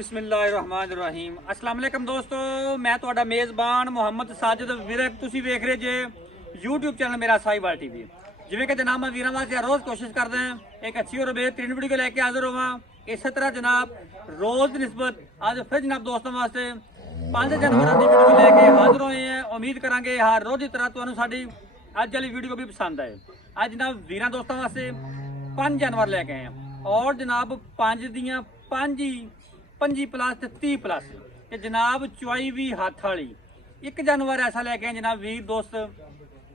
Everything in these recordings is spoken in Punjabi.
ਬਿਸਮਿਲ੍ਲਾਹਿਰਰਹਿਮਾਨਿਰਰਹੀਮ। अस्सलाम वालेकुम दोस्तों, मैं ਤੁਹਾਡਾ ਮੇਜ਼ਬਾਨ ਮੁਹੰਮਦ ਸਾਜਿਦ ਵੀਰੇ, ਤੁਸੀਂ ਵੇਖ ਰਹੇ ਜੇ YouTube ਚੈਨਲ ਮੇਰਾ ਸਾਈਵਾਲ ਟੀਵੀ। ਜਿਵੇਂ ਕਿ ਜਨਾਬ ਮੈਂ ਵੀਰਾਂ ਵਾਸਤੇ ਰੋਜ਼ ਕੋਸ਼ਿਸ਼ ਕਰਦਾ ਹਾਂ ਇੱਕ ਅੱਛੀ और बेहतरीन वीडियो ਲੈ ਕੇ ਹਾਜ਼ਰ ਹੋਵਾਂ। ਇਸੇ ਤਰ੍ਹਾਂ ਜਨਾਬ ਰੋਜ਼ ਦੀ ਨਿਸਬਤ ਅੱਜ ਫਿਰ ਜਨਾਬ ਦੋਸਤਾਂ ਵਾਸਤੇ 5 ਜਨਵਰੀ ਦੀ ਵੀਡੀਓ ਲੈ ਕੇ ਹਾਜ਼ਰ ਹੋਏ ਹਾਂ। ਉਮੀਦ ਕਰਾਂਗੇ ਹਰ ਰੋਜ਼ ਦੀ ਤਰ੍ਹਾਂ ਤੁਹਾਨੂੰ ਸਾਡੀ ਅੱਜ ਵਾਲੀ ਵੀਡੀਓ ਵੀ ਪਸੰਦ ਆਏ। ਅੱਜ ਜਨਾਬ ਵੀਰਾਂ ਦੋਸਤਾਂ ਵਾਸਤੇ 5 ਜਾਨਵਰ ਲੈ ਕੇ ਆਏ ਹਾਂ ਔਰ ਜਨਾਬ 5 ਦੀਆਂ 25 ਪਲੱਸ ਤੇ 30 ਪਲੱਸ ਤੇ ਜਨਾਬ ਚੁਆਈ ਵੀ ਹੱਥ ਵਾਲੀ ਇੱਕ ਜਾਨਵਰ ਐਸਾ ਲੈ ਕੇ ਆਏ ਜਨਾਬ ਵੀਰ ਦੋਸਤ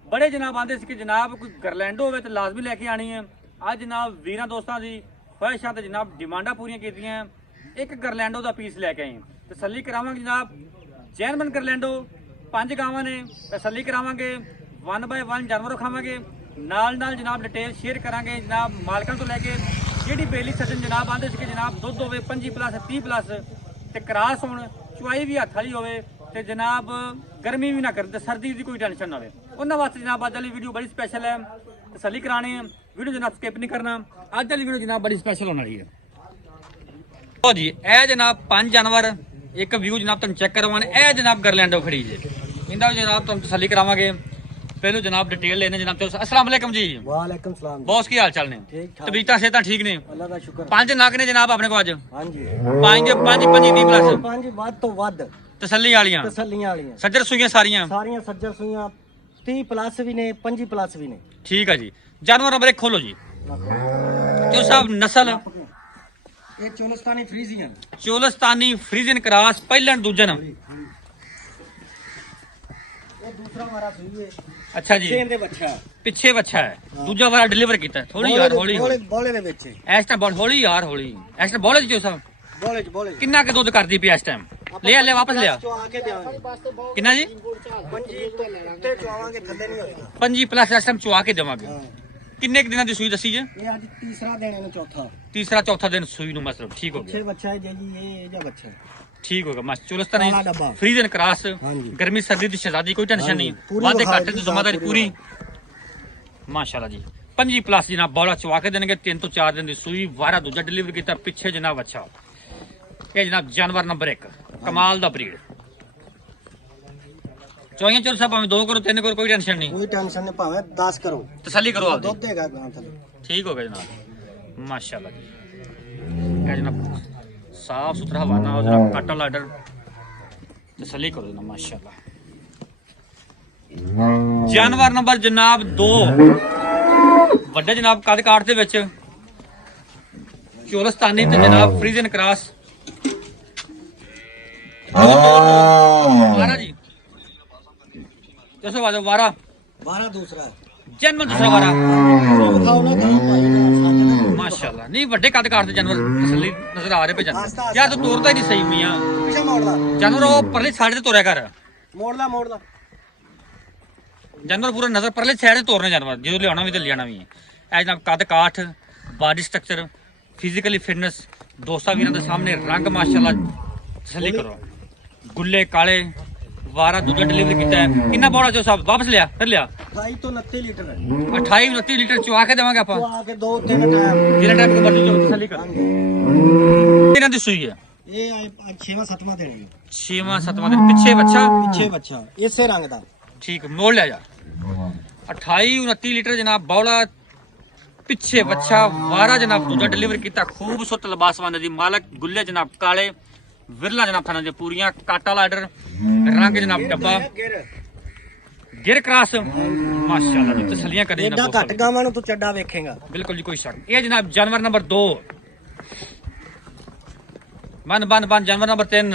ਬੜੇ ਜਨਾਬ ਆਂਦੇ ਸੀ ਕਿ ਜਨਾਬ ਕੋਈ ਗਰਲੈਂਡੋ ਹੋਵੇ ਤੇ ਲਾਜ਼ਮੀ ਲੈ ਕੇ ਆਣੀ ਹੈ। ਅੱਜ ਜਨਾਬ ਵੀਰਾਂ ਦੋਸਤਾਂ ਦੀ ਖੁਆਇਸ਼ਾਂ ਤੇ ਜਨਾਬ ਡਿਮਾਂਡਾਂ ਪੂਰੀਆਂ ਕੀਤੀਆਂ। ਇੱਕ ਗਰਲੈਂਡੋ ਦਾ ਪੀਸ ਲੈ ਕੇ ਆਏ ਤਸੱਲੀ ਕਰਾਵਾਂਗੇ ਜਨਾਬ। ਜੈਨਮਨ ਗਰਲੈਂਡੋ 5 ਗਾਵਾਂ ਨੇ, ਤਸੱਲੀ ਕਰਾਵਾਂਗੇ 1 ਬਾय 1 ਜਾਨਵਰ ਰਖਾਵਾਂਗੇ ਨਾਲ ਜਨਾਬ ਡਿਟੇਲ ਸ਼ੇਅਰ ਕਰਾਂਗੇ ਜਨਾਬ ਮਾਲਕਾਂ ਤੋਂ ਲੈ ਕੇ ਜਿਹੜੀ ਬੇਲੀ ਸੱਜਣ ਜਨਾਬ ਆਂਦੇ ਸੀ ਕਿ ਜਨਾਬ ਦੁੱਧ ਹੋਵੇ 25 ਪਲੱਸ 30 ਪਲੱਸ ਤੇ ਕਰਾਸ ਹੋਣ ਚੁਆਈ ਵੀ ਹੱਥ ਵਾਲੀ ਹੋਵੇ ਤੇ ਜਨਾਬ ਗਰਮੀ ਵੀ ਨਾ ਕਰੇ ਤੇ ਸਰਦੀ ਦੀ ਕੋਈ ਟੈਨਸ਼ਨ ਨਾ ਹੋਵੇ। ਉਹਨਾਂ ਵਾਸਤੇ ਜਨਾਬ ਅੱਜ ਵਾਲੀ ਵੀਡੀਓ ਬੜੀ ਸਪੈਸ਼ਲ ਹੈ। ਤਸੱਲੀ ਕਰਾਣੀ ਹੈ, ਵੀਡੀਓ ਜਨਾਬ ਸਕਿਪ ਨਹੀਂ ਕਰਨਾ। ਅੱਜ ਵਾਲੀ ਵੀਡੀਓ ਜਨਾਬ ਬੜੀ ਸਪੈਸ਼ਲ ਹੋਣ ਵਾਲੀ ਹੈ। ਲਓ ਜੀ ਇਹ ਜਨਾਬ 5 ਜਾਨਵਰ ਇੱਕ ਵਿਊ ਜਨਾਬ ਤੁਹਾਨੂੰ ਚੈੱਕ ਕਰਵਾਉਣ। ਇਹ ਜਨਾਬ ਗਰਲੈਂਡੋ ਖੜੀ ਜੇ ਇਹਦਾ ਜਨਾਬ ਤੁਹਾਨੂੰ ਤਸੱਲੀ ਕਰਾਵਾਂਗੇ। ਪਹਿਲੋ जनाब डिटेल लेने जनाब। अस्सलाम वालेकुम जी। वालेकुम सलाम। बॉस की हाल चाल ने? ठीक ठाक। तबीयतां सेहतां ठीक ने? अल्लाह दा शुक्र। 5 नग ने जनाब अपने को अज? हां जी। 5 5 25 30 प्लस 5 ਵੱਧ ਤੋਂ ਵੱਧ तसल्ली वालियां ਤਸੱਲੀਆਂ ਵਾਲੀਆਂ सज्जर सुइयां सारियां ਸਾਰੀਆਂ ਸੱਜਰ ਸੂਈਆਂ 30 ਪਲੱਸ ਵੀ ਨੇ 25 ਪਲੱਸ ਵੀ ਨੇ। ठीक है जी। जानवर नंबर 1 खोलो जी। जो साहब नस्ल ਇਹ Cholistani Friesian Cholistani Friesian cross पहलन दूजन। ਇਹ ਦੂਸਰਾ ਮਾਰਾ ਸੂਈ ਹੈ। अच्छा जी। ਛੇਂ ਦੇ ਬੱਚਾ पिछे बच्चा है दूजा वाला डिलीवर कीता है। थोड़ी यार हौली ਬੋਲੇ ਦੇ ਵਿੱਚ इस टाइम बहुत हौली यार हौली इस टाइम बॉल जो साहब ਬੋਲੇ किन्ना के दूध करदी पई इस टाइम? ले वापस लिया ਚੋ ਆ ਕੇ ਦੇਵਾਂਗੇ किन्ना जी? 25 ਤੇ ਚਵਾਵਾਂਗੇ ਥੱਲੇ ਨਹੀਂ ਹੋਏਗਾ। 25 ਪਲੱਸ ਇਸ ਟਾਈਮ ਚੁਆ ਕੇ ਦੇਵਾਂਗੇ। ਹਾਂ ਕਿੰਨੇ ਕੁ ਦਿਨਾਂ ਦੀ ਸੂਈ ਦੱਸੀ ਜੇ? ਇਹ ਅੱਜ ਤੀਸਰਾ ਦਿਨ ਇਹਨੂੰ ਚੌਥਾ ਤੀਸਰਾ ਚੌਥਾ ਦਿਨ ਸੂਈ ਨੂੰ ਮਤਲਬ ਠੀਕ ਹੋ ਛੇ ਗਿਆ। ਬੱਚਾ ਹੈ ਜੀ ਇਹ ਜਾਂ ਬੱਚਾ ਹੈ। ਠੀਕ ਹੋ ਗਿਆ ਮਸ ਚੋਲਸਤਾਨੀ ਕਾਲਾ ਡੱਬਾ। ਫਰੀਜ਼ਨ ਕਰਾਸ ਹਾਂਜੀ। ਗਰਮੀ ਸਰਦੀ ਦੀ ਸ਼ਹਿਜ਼ਾਦੀ ਕੋਈ ਟੈਨਸ਼ਨ ਨਹੀਂ। ਪੂਰੀ ਵਾਦੇ ਵਿਖਾ ਘੱਟ ਜੀ, ਦੀ ਜ਼ਿੰਮੇਵਾਰੀ ਪੂਰੀ ਮਾਸ਼ਾਅੱਲਾ ਜੀ। 25 ਪਲੱਸ ਜਨਾਬ ਬੌਲਾ ਚਵਾ ਕੇ ਦੇਣਗੇ। 3 ਤੋਂ 4 ਦਿਨ ਦੀ ਸੂਈ ਵਾਰਾ ਦੂਜਾ ਡਿਲੀਵਰ ਕੀਤਾ ਪਿੱਛੇ ਜਨਾਬ। ਅੱਛਾ ਇਹ ਜਨਾਬ ਜਾਨਵਰ ਨੰਬਰ 1 ਕਮਾਲ ਦਾ ਬਰੀਡ। ਚੋਈਆਂ ਚੋਲ ਸਾਹਿਬ ਭਾਵੇਂ 2 ਕਰੋ 3 ਕਰੋ ਕੋਈ ਟੈਨਸ਼ਨ ਨਹੀਂ। ਕੋਈ ਟੈਨਸ਼ਨ ਨਹੀਂ ਭਾਵੇਂ 10 ਕਰੋ ਤਸੱਲੀ ਕਰੋ ਆਪਦੀ। ਦੁੱਧ ਦੇਗਾ ਗਾਂ ਥੱਲੇ। ठीक हो गया जनाब माशाल्लाह जी। ये जनाब साफ सुथरा हवाना और जनाब कटल आर्डर तसल्ली करो जनाब माशाल्लाह। जानवर नंबर जनाब 2 ਵੱਡੇ जनाब कद काट ਦੇ ਵਿੱਚ ਚੋਲਸਤਾਨੀ ਤੇ जनाब फ्रीजियन क्रॉस। वारा जी जैसे वादा वारा 12 दूसरा जन्म दूसरा वारा ਖਾਓ ਨਾ ਗਾਂ ਭਾਈ ਨਾ माशाल्लाह। नहीं ਵੱਡੇ ਕੱਦ ਕਾਟ ਦੇ ਜਾਨਵਰ ਤਸੱਲੀ ਨਜ਼ਰ ਆ ਰਹੇ ਪਏ ਜਾਨਵਰ। ਯਾਰ ਤੂੰ ਤੋਰਦਾ ਹੀ ਨਹੀਂ ਸਹੀ ਮੀਆਂ ਪਿਛਾ ਮੋੜਦਾ ਜਾਨਵਰ ਉਹ ਪਰਲੇ ਸਾਈਡ ਤੇ ਤੋਰਿਆ ਕਰ। ਮੋੜਦਾ ਜਾਨਵਰ ਪੂਰਾ ਨਜ਼ਰ ਪਰਲੇ ਸਾਈਡ ਤੇ ਤੋਰਨੇ ਜਾਨਵਰ ਜਦੋਂ ਲਿਆਉਣਾ ਵੀ ਤੇ ਲਿਆਣਾ ਵੀ ਹੈ। ਇਹ ਜਨਾਬ ਕੱਦ ਕਾਠ ਬਾਡੀ ਸਟਰਕਚਰ ਫਿਜ਼ੀਕਲੀ ਫਿਟਨੈਸ ਦੋਸਤਾਂ ਵੀਰਾਂ ਦੇ ਸਾਹਮਣੇ ਰੰਗ ਮਾਸ਼ਾਅੱਲਾ ਤਸੱਲੀ ਕਰੋ। ਗੁੱਲੇ ਕਾਲੇ ਵਾਰਾ ਦੂਜਾ ਡਿਲੀਵਰੀ ਕੀਤਾ ਹੈ। ਕਿੰਨਾ ਬੋਲਾ ਜੋ ਸਾਹਿਬ ਵਾਪਸ ਲਿਆ ਫਿਰ ਲਿਆ 28 ਤੋਂ 29 ਲੀਟਰ ਹੈ। 28 29 ਲੀਟਰ ਚੁਆ ਕੇ ਦੇਵਾਂਗੇ ਆਪਾਂ। ਉਹ ਆ ਕੇ 2-3 ਟਾਈਮ ਜਿਹੜਾ ਟਾਈਮ ਕੋ ਮਰਜ਼ੀ ਜੋ ਤਸੱਲੀ ਕਰ। ਇਹਨਾਂ ਦੀ ਸੂਈ ਹੈ ਇਹ ਅੱਜ 6ਵਾਂ 7ਵਾਂ ਦਿਨ ਹੈ। 6ਵਾਂ 7ਵਾਂ ਦਿਨ ਪਿੱਛੇ ਬੱਚਾ ਪਿੱਛੇ ਬੱਚਾ ਇਸੇ ਰੰਗ ਦਾ ठीक मोड़ ले जा। 28 29 लीटर जनाब बौला पिछे बच्चा वारा जनाब दूजा डिलीवर किया। खूबसूरत लिबासवान दी मालक गुल्ले जनाब काले विरला जनाब थाना दे पूरियां काटा लाडर रंग जनाब डब्बा गिर क्रॉस माशाल्लाह जी तसल्लियां करें ਐਡਾ ਘੱਟ ਗਾਵਾਂ ਨੂੰ ਤੂੰ ਚੱਡਾ ਵੇਖੇਗਾ। बिल्कुल जी कोई शक। ये जनाब जानवर नंबर 2 बन जानवर नंबर 3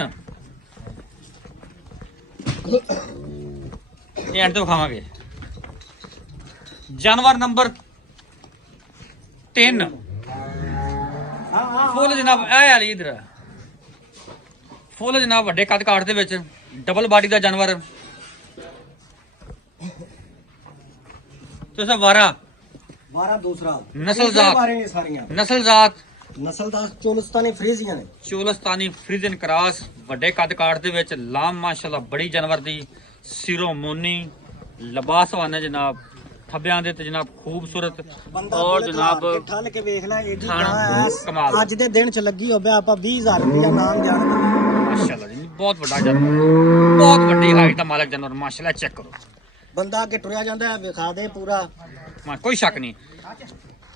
ਇਹ ਐਂਡ ਤੋਂ ਖਾਵਾਂਗੇ। ਜਾਨਵਰ ਨੰਬਰ 3 ਫੁੱਲ ਜਨਾਬ ਇਹ ਵਾਲੀ ਇਧਰ ਫੁੱਲ ਜਨਾਬ ਵੱਡੇ ਕੱਦ ਕਾਠ ਦੇ ਵਿੱਚ ਡਬਲ ਬਾਡੀ ਦਾ ਜਾਨਵਰ। ਤੁਸੀਂ ਵਾਰਾ 12 ਦੂਸਰਾ ਨਸਲ ਜ਼ਾਤ ਬਾਰੇ ਸਾਰੀਆਂ ਨਸਲ ਦਾ ਚੋਲਸਤਾਨੀ ਫਰੀਜ਼ੀਅਨ ਹੈ। ਚੋਲਸਤਾਨੀ ਫਰੀਜ਼ਨ ਕਰਾਸ ਵੱਡੇ ਕੱਦ ਕਾਠ ਦੇ ਵਿੱਚ ਲਾਮ ਮਾਸ਼ਾਅੱਲਾ ਬੜੀ ਜਾਨਵਰ ਦੀ ਸਿਰੋਮੋਨੀ ਲਿਬਾਸਵਾਨ ਹੈ ਜਨਾਬ। ਥੱਬਿਆਂ ਦੇ ਤੇ ਜਨਾਬ ਖੂਬਸੂਰਤ ਬੰਦਾ ਔਰ ਕੋਲੇ ਜਨਾਬ ਖਿਲਾਰ ਕੇ ਠੱਲ ਕੇ ਵੇਖ ਲੈ ਏਡੀ ਖਾਣਾ ਗਾਂ ਕਮਾਲ। ਅੱਜ ਦੇ ਦਿਨ ਚ ਲੱਗੀ ਹੋਵੇ ਆਪਾਂ 20000 ਰੁਪਇਆ ਨਾਮ ਜਾਣ ਮਾਸ਼ਾਅੱਲਾ ਜੀ ਬਹੁਤ ਵੱਡਾ ਜਾਨਵਰ, ਬਹੁਤ ਵੱਡੀ ਹਾਈਟ ਦਾ ਮਾਲਕ ਜਾਨਵਰ ਮਾਸ਼ਾਅੱਲਾ। ਚੈੱਕ ਕਰੋ ਬੰਦਾ ਅੱਗੇ ਟੁਰਿਆ ਜਾਂਦਾ ਹੈ, ਵਿਖਾ ਦੇ ਪੂਰਾ। ਕੋਈ ਸ਼ੱਕ ਨਹੀਂ।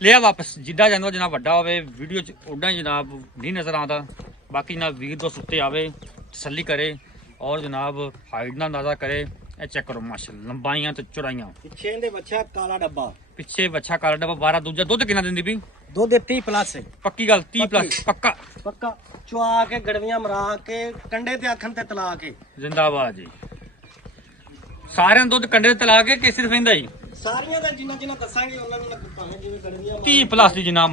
ਲਿਆ ਵਾਪਸ ਜਿੱਦਾਂ ਜਾਨਵਰ ਜਨਾਬ ਵੱਡਾ ਹੋਵੇ ਵੀਡੀਓ 'ਚ ਉੱਦਾਂ ਹੀ ਜਨਾਬ ਨਹੀਂ ਨਜ਼ਰ ਆਉਂਦਾ। ਬਾਕੀ ਜਨਾਬ ਵੀਰ ਦੋਸਤ ਉੱਤੇ ਆਵੇ ਤਸੱਲੀ ਕਰੇ ਔਰ ਜਨਾਬ ਹਾਈਟ ਦਾ ਅੰਦਾਜ਼ਾ ਕਰੇ। ਇਹ ਚੈੱਕ ਕਰੋ ਮਾਸ਼ਾਅੱਲਾ ਲੰਬਾਈਆਂ ਤੇ ਚੌੜਾਈਆਂ। ਪਿੱਛੇ ਇਹਦੇ ਬੱਚਾ ਕਾਲਾ ਡੱਬਾ, ਪਿੱਛੇ ਬੱਚਾ ਕਾਲਾ ਡੱਬਾ 12 ਦੂਜਾ ਦੁੱਧ ਕਿੰਨਾ ਦਿੰਦੀ ਵੀ? ਦੁੱਧ 30 ਪਲੱਸ ਪੱਕੀ ਗੱਲ 30 ਪਲੱਸ ਪੱਕਾ ਪੱਕਾ। ਚੁਆ ਕੇ ਗੜਵੀਆਂ ਮਰਾ ਕੇ ਕੰਡੇ ਤੇ ਅੱਖਾਂ ਤੇ ਤਲਾ ਕੇ। ਜ਼ਿੰਦਾਬਾਦ ਜੀ। ਸਾਰਿਆਂ ਨੂੰ ਦੁੱਧ ਕੰਡੇ ਤੇ ਤਲਾ ਕੇ ਕਿ ਸਿਰਫ ਇਹਦਾ ਹੀ? ਸਾਰੀਆਂ ਦਾ ਜਿੰਨਾ ਜਿੰਨਾ ਦੱਸਾਂਗੇ ਉਹਨਾਂ ਨੂੰ ਭਾਵੇਂ ਜਿਵੇਂ ਗੜਵੀਆਂ 30 ਪਲੱਸ ਦੀ ਜਨਾਬ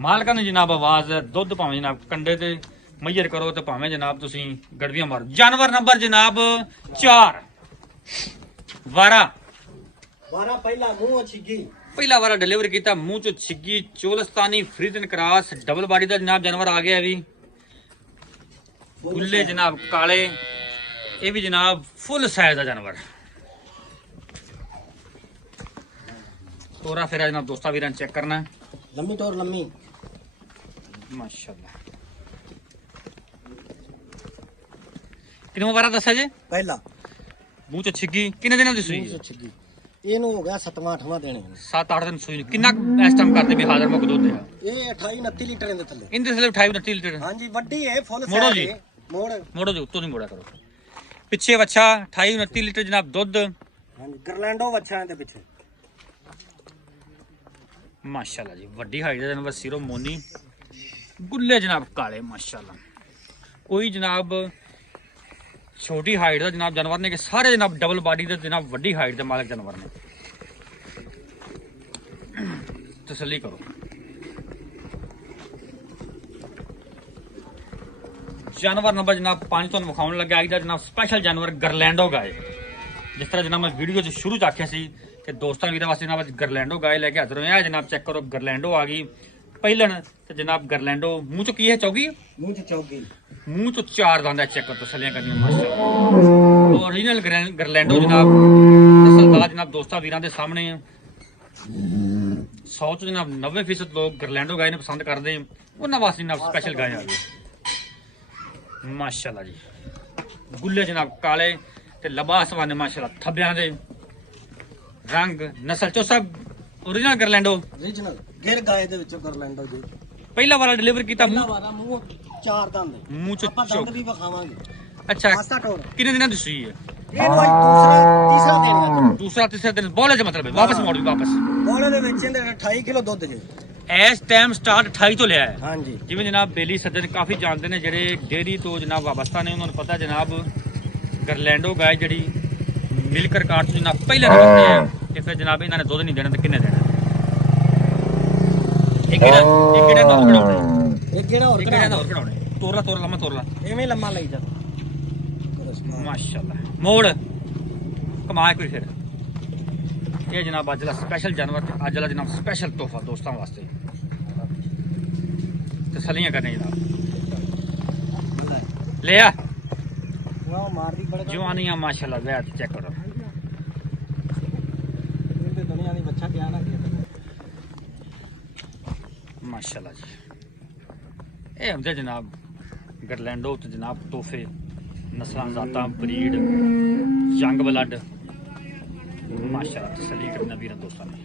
ਮਾਲਕਾਂ ਨੇ ਜਨਾਬ ਆਵਾਜ਼ ਹੈ। ਦੁੱਧ ਭਾਵੇਂ ਜਨਾਬ ਕੰਡੇ ਤੇ ਮਈਰ ਕਰੋ ਤੇ ਭਾਵੇਂ ਜਨਾਬ ਤੁਸੀਂ ਗੜਵੀਆਂ ਮਾਰੋ। ਜਾਨਵਰ ਨੰਬਰ ਜਨਾਬ 4 12 ਪਹਿਲਾ ਮੂੰਹ ਛਿੱਗੀ। ਪਹਿਲਾ ਵਾਰਾ ਡਿਲੀਵਰ ਕੀਤਾ ਮੂੰਹ ਚੋਂ ਛਿੱਗੀ Cholistani Friesian cross double body ਦਾ ਜਨਾਬ ਜਾਨਵਰ ਆ ਗਿਆ ਵੀ। ਗੁੱਲੇ ਜਨਾਬ ਕਾਲੇ, ਇਹ ਵੀ ਜਨਾਬ ਫੁੱਲ ਸਾਈਜ਼ ਦਾ ਜਾਨਵਰ। ਤੋਰਾ ਫੇਰਾ ਜਨਾਬ ਦੋਸਤਾਂ ਵੀਰਾਂ ਚੈੱਕ ਕਰਨਾ। ਲੰਮੀ ਟੋਰ ਲੰਮੀ ਮਾਸ਼ਾਅੱਲਾ। ਕਿੰਨਾ ਵਾਰਾ ਦੱਸਿਆ ਜੇ? ਪਹਿਲਾ ਮੂੰਹ ਚ ਛਿੱਗੀ ਕਿੰਨੇ ਦਿਨਾਂ ਦੀ ਸੂਈ? ਮੂੰਹ ਛਿੱਗੀ ਇਹਨੂੰ ਹੋ ਗਿਆ 7ਵਾਂ 8ਵਾਂ ਦੇਣੇ 7-8 ਦਿਨ ਸੂਈ ਨੂੰ। ਕਿੰਨਾ ਇਸ ਟਾਈਮ ਕਰਦੇ ਵੀ ਹਾਜ਼ਰ ਮੁੱਕ ਦੁੱਧ ਆ? ਇਹ 28 29 ਲੀਟਰ ਇਹਦੇ ਥੱਲੇ। ਇਹਦੇ ਸਿਰਫ 28-29 ਲੀਟਰ। ਹਾਂਜੀ ਵੱਡੀ ਹੈ ਫੁੱਲ ਮੋੜੋ ਜੀ। ਮੋੜੋ ਜੀ ਉੱਤੋਂ ਨਹੀਂ ਮੋੜਿਆ ਕਰੋ। ਪਿੱਛੇ ਵੱਛਾ 28-29 ਲੀਟਰ ਜਨਾਬ ਦੁੱਧ। ਹਾਂਜੀ ਗਰਲੈਂਡੋ ਵੱਛਾ ਇਹਦੇ ਪਿੱਛੇ। ਮਾਸ਼ਾਅੱਲਾ ਜੀ ਵੱਡੀ ਹਾਈਟ ਦਾ ਜਾਨਵਰ ਸਿਰੋਂ ਮੋਨੀ ਗੁੱਲੇ ਜਨਾਬ ਕਾਲੇ ਮਾਸ਼ਾਅੱਲਾ। ਕੋਈ ਜਨਾਬ ਛੋਟੀ ਹਾਈਟ ਦਾ ਜਨਾਬ ਜਾਨਵਰ ਨੇ ਕਿ ਸਾਰੇ ਜਨਾਬ ਡਬਲ ਬਾਡੀ ਦੇ ਜਨਾਬ ਵੱਡੀ ਹਾਈਟ ਦੇ ਮਾਲਕ ਜਾਨਵਰ ਨੇ। ਤਸੱਲੀ ਕਰੋ। ਜਾਨਵਰ ਨੰਬਰ ਜਨਾਬ 5 ਤੁਹਾਨੂੰ ਵਿਖਾਉਣ ਲੱਗਾ ਅੱਜ ਦਾ ਜਨਾਬ ਸਪੈਸ਼ਲ ਜਾਨਵਰ ਗਰਲੈਂਡੋ ਗਾਏ। ਜਿਸ ਤਰ੍ਹਾਂ ਜਨਾਬ ਮੈਂ ਵੀਡੀਓ 'ਚ ਸ਼ੁਰੂ 'ਚ ਆਖਿਆ ਸੀ ਕਿ ਦੋਸਤਾਂ ਵੀਰਾਂ ਵਾਸਤੇ ਜਨਾਬ ਗਰਲੈਂਡੋ ਗਾਏ ਲੈ ਕੇ ਹਾਜ਼ਰ ਹੋਏ ਆ। ਜਨਾਬ ਚੈੱਕ ਕਰੋ ਗਰਲੈਂਡੋ ਆ ਗਈ ਪਹਿਲਣ ਤੇ ਜਨਾਬ ਗਰਲੈਂਡੋ ਮੂੰਹ 'ਚ ਕੀ ਹੈ? ਚੌਗੀ ਮੂੰਹ ਚ ਚੌਗੀ। ਮੂੰਹ 'ਚ 4 ਦੰਦ ਹੈ। ਚੈੱਕ ਕਰੋ ਤਸੱਲੀਆਂ ਕਰਨੀਆਂ ਮਾਸ਼ਾਅੱਲਾ। ਓਰੀਜਨਲ ਗਰਲੈਂਡੋ ਜਨਾਬ ਨਸਲਦਾਰ ਜਨਾਬ ਦੋਸਤਾਂ ਵੀਰਾਂ ਦੇ ਸਾਹਮਣੇ 100 ਤੋਂ ਜਨਾਬ 90% ਲੋਕ ਗਰਲੈਂਡੋ ਗਾਏ ਨੂੰ ਪਸੰਦ ਕਰਦੇ। ਉਹਨਾਂ ਵਾਸਤੇ ਜਨਾਬ ਸਪੈਸ਼ਲ ਗਾਏ ਆ ਗਏ ਮਾਸ਼ਾਅੱਲਾ ਜੀ। ਗੁੱਲੇ ਜਨਾਬ ਕਾਲੇ ਤੇ ਲਬਾਸ ਵਾਲੇ ਮਾਸ਼ਾਅੱਲਾ ਥੱਬਿਆਂ ਦੇ ਰੰਗ ਨਸਲ ਚੋਂ ਸਭ ਓਰੀਜਨਲ ਗਰਲੈਂਡੋ। ਰੀਜਨਲ ਗਿਰ ਗਾਏ ਦੇ ਵਿੱਚੋਂ ਗਰਲੈਂਡੋ ਜੀ। ਪਹਿਲਾ ਵਾਲਾ ਡਿਲੀਵਰ ਕੀਤਾ ਪਹਿਲਾ ਵਾਰਾ ਮੂੰਹ 4 ਦੰਦ। ਮੂੰਹ ਚ ਆਪਾਂ ਦੰਦ ਚੌਕ। ਵੀ ਵਿਖਾਵਾਂਗੇ। ਅੱਛਾ ਆਸਤਾ ਟੋਰ ਕਿੰਨੇ ਦਿਨਾਂ ਦੀ ਸੂਈ ਹੈ? ਇਹਨੂੰ ਅੱਜ ਤੀਸਰਾ ਦੇਣਾ। ਦੂਸਰਾ ਤੀਸਰਾ ਦਿਨ ਬੋਲੇ ਚ ਮਤਲਬ ਹੈ ਵਾਪਸ ਮੋੜ ਵੀ ਵਾਪਸ। ਬੋਲੇ ਦੇ ਵਿੱਚ ਇਹਦੇ 28 ਕਿਲੋ ਦੁੱਧ ਜੇ। ਇਸ ਟਾਈਮ ਸਟਾਰਟ 28 ਤੋਂ ਲਿਆ ਹੈ। ਹਾਂਜੀ ਜਿਵੇਂ ਜਨਾਬ ਬੇਲੀ ਸੱਜਣ ਕਾਫੀ ਜਾਣਦੇ ਨੇ ਜਿਹੜੇ ਡੇਅਰੀ ਤੋਂ ਜਨਾਬ ਵਾਬਸਤਾ ਨੇ ਉਹਨਾਂ ਨੂੰ ਪਤਾ ਜਨਾਬ ਗਰਲੈਂਡੋ ਗਾਏ ਜਿਹੜੀ ਮਿਲਕ ਰਿਕਾਰਡ ਤੋਂ ਜਨਾਬ ਪਹਿਲੇ ਨੰਬਰ ਤੇ ਹੈ ਤੇ ਫਿਰ ਜਨਾਬ ਇਹਨਾਂ ਨੇ ਦੁੱਧ ਨਹੀਂ ਦੇਣਾ ਤੇ ਕਿੰਨੇ ਦੇਣਾ? ਇੱਕ ਕਿਹੜਾ ਨਾ ਬਣਾਉਣਾ ਇੱਕ ਜਿਹੜਾ ਹੋਰ ਇੱਕ ਕਿਹੜਾ ਨਾ ਹੋਰ ਬਣਾਉਣਾ। ਤੋਰਾ ਤੋਰਾ ਲੰਮਾ ਤੋਰਾ ਐਵੇਂ ਲੰਮਾ ਲਈ ਜਾ। ਮਾਸ਼ਾਅੱਲਾ ਮੋੜ ਕਮਾਇਆ ਕੋਈ ਫਿਰ। ਇਹ ਜਨਾਬ ਅੱਜ ਦਾ ਸਪੈਸ਼ਲ ਜਾਨਵਰ ਤੇ ਅੱਜ ਦਾ ਜਨਾਬ ਸਪੈਸ਼ਲ ਤੋਹਫਾ ਦੋਸਤਾਂ ਵਾਸਤੇ। ਤਸੱਲੀਆਂ ਕਰਨੇ ਜਨਾਬ। ਲਿਆ ਵਾਹ ਮਾਰਦੀ ਬੜੇ ਜਵਾਨੀਆਂ ਮਾਸ਼ਾਅੱਲਾ ਵਿਆਹ ਚੈੱਕ ਕਰੋ। ਤੇ ਦੁਨੀਆ ਦੀ ਬੱਚਾ ਕਿਹਾ ਨਾ ਕਿ ਮਾਸ਼ਾਅੱਲਾ ਜੀ। ਇਹ ਹੁੰਦੇ ਜਨਾਬ ਗਰਲੈਂਡੋ ਤੇ ਜਨਾਬ ਤੋਹਫੇ ਨਸਲਾਂ ਜ਼ਾਤਾਂ ਬਰੀਡ ਜੰਗ ਬਲੱਡ ਮਾਸ਼ਾਅੱਲਾ। ਤਸੱਲੀ ਕਰਨਾ ਵੀਰਾਂ ਦੋਸਤਾਂ ਨੇ।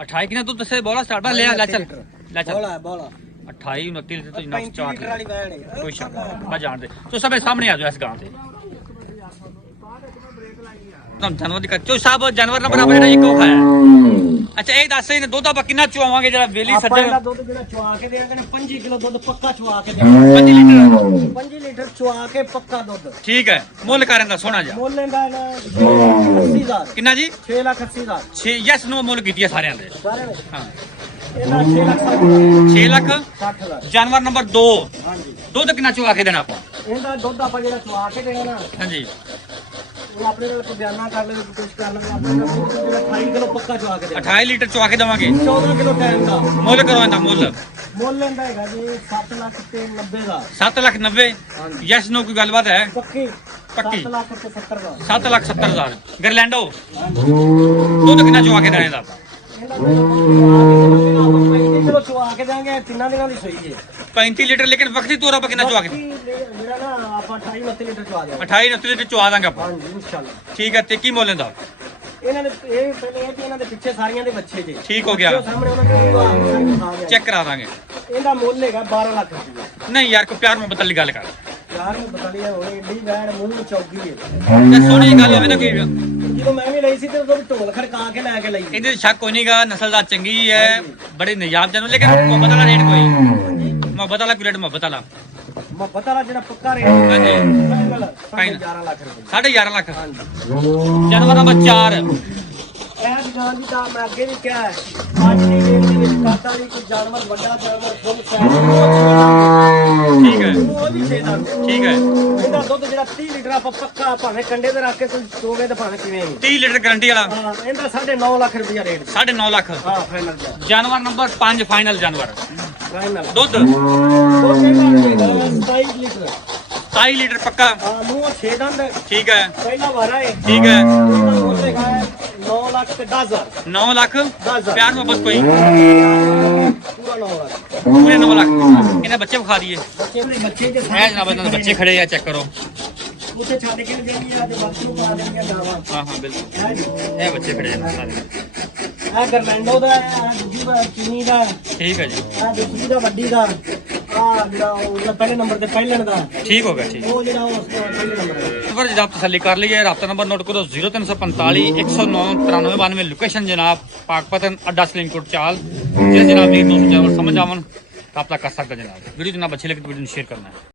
28 ਕਿੰਨਾ ਤੂੰ ਦੱਸੇ ਬੋਲਾ ਸਟਾਰਟ ਲਿਆ ਲੈ ਚੱਲ ਲੈ ਚੱਲ। ਬੋਲਾ ਬੋਲਾ 28 29 ਲੀਟਰ ਤੋਂ ਜਨਾਬ 35 ਸਟਾਰਟ ਲੀਟਰ ਵਾਲੀ ਵੈੜ ਹੈ। ਕੋਈ ਸ਼ੱਕ ਨਹੀਂ ਮੈਂ ਜਾਣਦੇ ਤੋ ਸਭੇ ਸਾਹਮਣੇ ਆ ਜਾਓ ਇਸ ਗਾਂ ਤੇ। ਤੁਮ ਜਾਨਵਰ ਦੀ ਕੱਚੋ ਸਾਹਿਬ ਜਾਨਵਰ ਨਾ ਬਣਾ ਬਣਾ ਇੱਕੋ ਖਾਇਆ। ਅੱਛਾ ਇਹ ਦੱਸ ਇਹਨੇ ਦੁੱਧ ਆਪਾਂ ਕਿੰਨਾ ਚੁਆਵਾਂਗੇ ਜਿਹੜਾ ਵੇਲੀ ਆਪਾਂ ਸੱਜਣ? ਇਹਦਾ ਦੁੱਧ ਜਿਹੜਾ ਚੁਆ ਕੇ ਦੇਾਂਗੇ 5 ਕਿਲੋ ਦੁੱਧ ਪੱਕਾ ਚੁਆ ਕੇ ਦੇਾਂਗੇ। 5 ਲੀਟਰ 5 ਲੀਟਰ ਚੁਆ ਕੇ ਪੱਕਾ ਦੁੱਧ। ਠੀਕ ਹੈ ਮੁੱਲ ਕਰਨ ਦਾ ਸੋਹਣਾ ਜਾ ਮੁੱਲ ਇਹਦਾ 80,000 ਕਿੰਨਾ ਜੀ? 6,80,000 6 ਯੈਸ ਨੋ ਮੁੱਲ ਕੀਤੀ ਹੈ ਸਾਰਿਆਂ ਦੇ। ਸਾਰੇ ਵਿੱਚ ਹਾਂ ਇਹਦਾ 6,60,000 6 ਲੱਖ 60,000 ਜਾਨਵਰ ਨੰਬਰ 2 ਹਾਂਜੀ। ਦੁੱਧ ਕਿੰਨਾ ਚੁਆ ਕੇ ਦੇਣਾ ਆਪਾਂ? ਇਹਦਾ ਦੁੱਧ ਆਪਾਂ ਜਿਹੜਾ ਚੁਆ ਕੇ ਦੇਣਾ ਨਾ ਹਾਂਜੀ ਉਹ ਆਪਣੇ ਨਾਲ ਕੋਈ ਬਿਆਨਾ ਕਰ ਲੈ ਕੁਝ ਕਰ ਲੈ ਆਪਣੇ ਨਾਲ ਜਿਹੜਾ 28 ਕਿਲੋ ਪੱਕਾ ਚੁਆ ਕੇ ਦੇਣਾ। 28 ਲੀਟਰ ਚੁਆ ਕੇ ਦੇਵਾਂਗੇ। 14 ਕਿਲੋ ਟਾਈਮ ਦਾ ਮੁੱਲ ਕਰੋ ਇਹਦਾ ਮੁੱਲ ਮੁੱਲ ਇਹਦਾ ਹੈਗਾ ਜੀ 7,90,000 7 ਲੱਖ 90। ਹਾਂਜੀ। ਯੈਸ ਨੋ ਕੋਈ ਗੱਲਬਾਤ ਹੈ? ਪੱਕੀ ਪੱਕੀ 7 ਲੱਖ ਤੇ 70,000 7,70,000 ਗਰਲੈਂਡੋ ਦੁੱਧ ਕਿੰਨਾ ਚਵਾ ਕੇ ਦੇਣਾ ਇਹਦਾ ਚਲੋ ਚਵਾ ਕੇ ਦਾਂਗੇ ਤਿੰਨਾਂ ਦਿਨਾਂ ਦੀ ਸਹੀ ਹੈ 35 ਲੀਟਰ ਲੇਕਿਨ ਵਕਤੀ ਤੋਰਾ ਆਪਾਂ ਕਿੰਨਾ ਚਵਾ ਕੇ ਜਿਹੜਾ ਨਾ ਆਪਾਂ 28 29 ਲੀਟਰ ਚਵਾ ਦਿਆਂਗੇ 28 29 ਲੀਟਰ ਚਵਾ ਦਾਂਗੇ ਆਪਾਂ ਹਾਂਜੀ ਇਨਸ਼ਾਅੱਲਾ ਠੀਕ ਹੈ ਤੇ ਕੀ ਮੁੱਲ ਦਾ ਇਹਨਾਂ ਦੇ ਇਹ ਪਹਿਲੇ ਇਹ ਕਿ ਇਹਨਾਂ ਦੇ ਪਿੱਛੇ ਸਾਰੀਆਂ ਦੇ ਬੱਚੇ ਜੇ ਠੀਕ ਹੋ ਗਿਆ ਜੋ ਸਾਹਮਣੇ ਉਹਨਾਂ ਦੇ ਚੈੱਕ ਕਰਾ ਦਾਂਗੇ ਇਹਦਾ ਮੁੱਲ ਹੈਗਾ 12 ਲੱਖ ਰੁਪਏ ਨਹੀਂ ਯਾਰ ਕੋਈ ਪਿਆਰ ਮੁਹੱਬਤ ਵਾਲੀ ਗੱਲ ਕਰ ਯਾਰ ਨੂੰ ਬਤਾ ਲਿਆ ਹੋਏ ਏਡੀ ਵੈਣ ਮੂੰਹ ਚੌਗੀ ਹੈ ਤੇ ਸੋਹਣੀ ਜਿਹੀ ਗੱਲ ਹੋਵੇ ਨਾ ਕੋਈ ਜਦੋਂ ਮੈਂ ਵੀ ਲਈ ਸੀ ਤੇ ਉਦੋਂ ਵੀ ਢੋਲ ਖੜਕਾ ਕੇ ਲੈ ਕੇ ਲਈ ਇਹਦੇ ਵਿੱਚ ਸ਼ੱਕ ਕੋਈ ਨਹੀਂਗਾ ਨਸਲਦਾਰ ਚੰਗੀ ਹੈ ਬੜੇ ਨਿਯਾਬ ਜਾਨੂ ਲੇਕਿਨ ਮੁਹੱਬਤ ਵਾਲਾ ਰੇਟ ਕੋਈ ਮੁਹੱਬਤ ਵਾਲਾ ਕੋਈ ਰੇਟ ਮੁਹੱਬਤ ਵਾਲਾ ਮੁਹੱਬਤ ਵਾਲਾ ਜਿਹੜਾ ਪੱਕਾ ਰੇਟ ਹਾਂਜੀ ਫਾਈਨਲ 11 ਲੱਖ ਰੁਪਏ 11.5 ਲੱਖ ਹਾਂਜੀ ਜਾਨਵਰ ਨੰਬਰ 4 ਇਹ ਦੁਕਾਨ ਦੀ ਤਾਂ ਮੈਂ ਅੱਗੇ ਵੀ ਕਿਹਾ ਹੈ ਅੱਜ ਦੀ ਡੇਟ ਦੇ ਵਿੱਚ ਕਾਤਾ ਦੀ ਕੋਈ ਜਾਨਵਰ ਵੱਡਾ ਜਾਨਵਰ ਫੁੱਲ ਠੀਕ ਹੈ ਉਹ ਵੀ ਦੇ ਦਾਂਗੇ ਠੀਕ ਹੈ ਇਹਦਾ ਦੁੱਧ ਜਿਹੜਾ 30 ਲੀਟਰ ਆਪਾਂ ਪੱਕਾ ਭਾਵੇਂ ਕੰਡੇ ਤੇ ਰੱਖ ਕੇ ਕੋਈ ਦੋਵੇਂ ਤੇ ਭਾਵੇਂ ਕਿਵੇਂ ਵੀ 30 ਲੀਟਰ ਗਾਰੰਟੀ ਵਾਲਾ ਹਾਂ ਇਹਦਾ 9.5 ਲੱਖ ਰੁਪਇਆ ਰੇਟ 9.5 ਲੱਖ ਹਾਂ ਫਾਈਨਲ ਜਾਨਵਰ ਨੰਬਰ 5 ਫਾਈਨਲ ਜਾਨਵਰ ਫਾਈਨਲ ਦੁੱਧ ਉਹ ਕਹਿੰਦਾ 27 ਲੀਟਰ 27 ਲੀਟਰ ਪੱਕਾ ਹਾਂ ਮੂੰਹ 6 ਦੰਦ ਠੀਕ ਹੈ ਪਹਿਲਾ ਵਾਰਾ ਹੈ ਠੀਕ ਹੈ ਇਹਦਾ ਮੁੱਲ ਹੈਗਾ 9 ਲੱਖ ਤੇ 10,000 9 ਲੱਖ 10,000 ਪਿਆਰ ਮੁਹੱਬਤ ਕੋਈ ਪੂਰਾ 9 ਲੱਖ ਪੂਰੇ 9 ਲੱਖ ਇਹਨਾਂ ਬੱਚੇ ਵਿਖਾ ਦਈਏ ਬੱਚੇ ਦੇ ਬੱਚੇ ਦੇ ਇਹ ਜਨਾਬ ਇਹਨਾਂ ਦੇ ਬੱਚੇ ਖੜੇ ਆ ਚੈੱਕ ਕਰੋ ਉੱਥੇ ਛੱਡ ਕੇ ਜਾਣੀ ਆ ਤੇ ਬਾਕੀ ਨੂੰ ਪਾ ਦੇਣਗੇ ਗਾਵਾਂ ਹਾਂ ਹਾਂ ਬਿਲਕੁਲ ਹੈ ਜੀ ਇਹ ਬੱਚੇ ਖੜੇ ਆ ਸਾਰੇ ਇਹ ਗਰਮੈਂਡੋ ਦਾ ਹੈ ਇਹ ਦੂਜੀ ਦਾ ਚੀਨੀ ਦਾ ਹੈ, ਠੀਕ ਹੈ ਜੀ ਇਹ ਦੂਜੀ ਦਾ ਵੱਡੀ ਦਾ ਆ ਜਿਹੜਾ ਉਹ ਜਿਹੜਾ ਪਹਿਲੇ ਨੰਬਰ ਤੇ ਪਹਿਲਣ ਦਾ ਠੀਕ ਹੋ ਗਿਆ ਠੀਕ ਉਹ ਜਿਹੜਾ ਉਸ ਤੋਂ ਪਹਿਲੇ ਨੰਬਰ ਦਾ ਨੰਬਰ ਜਨਾਬ ਤਸੱਲੀ ਕਰ ਲਈਏ ਰਾਬਤਾ ਨੰਬਰ ਨੋਟ ਕਰੋ 0345 109 9392 ਲੋਕੇਸ਼ਨ ਜਨਾਬ ਪਾਕਪਤਨ ਅੱਡਾ ਸਲਿੰਗਕੋਟ ਚਾਲ ਜੇ ਜਨਾਬ ਵੀਰ ਨੂੰ ਸਮਝ ਆਵਣ ਰਾਬਤਾ ਕਰ ਸਕਦਾ ਜਨਾਬ ਵੀਡੀਓ ਜਨਾਬ ਅੱਛੀ ਲੱਗੇ ਤਾਂ ਵੀਡੀਓ ਨੂੰ ਸ਼ੇਅਰ ਕਰਨਾ ਹੈ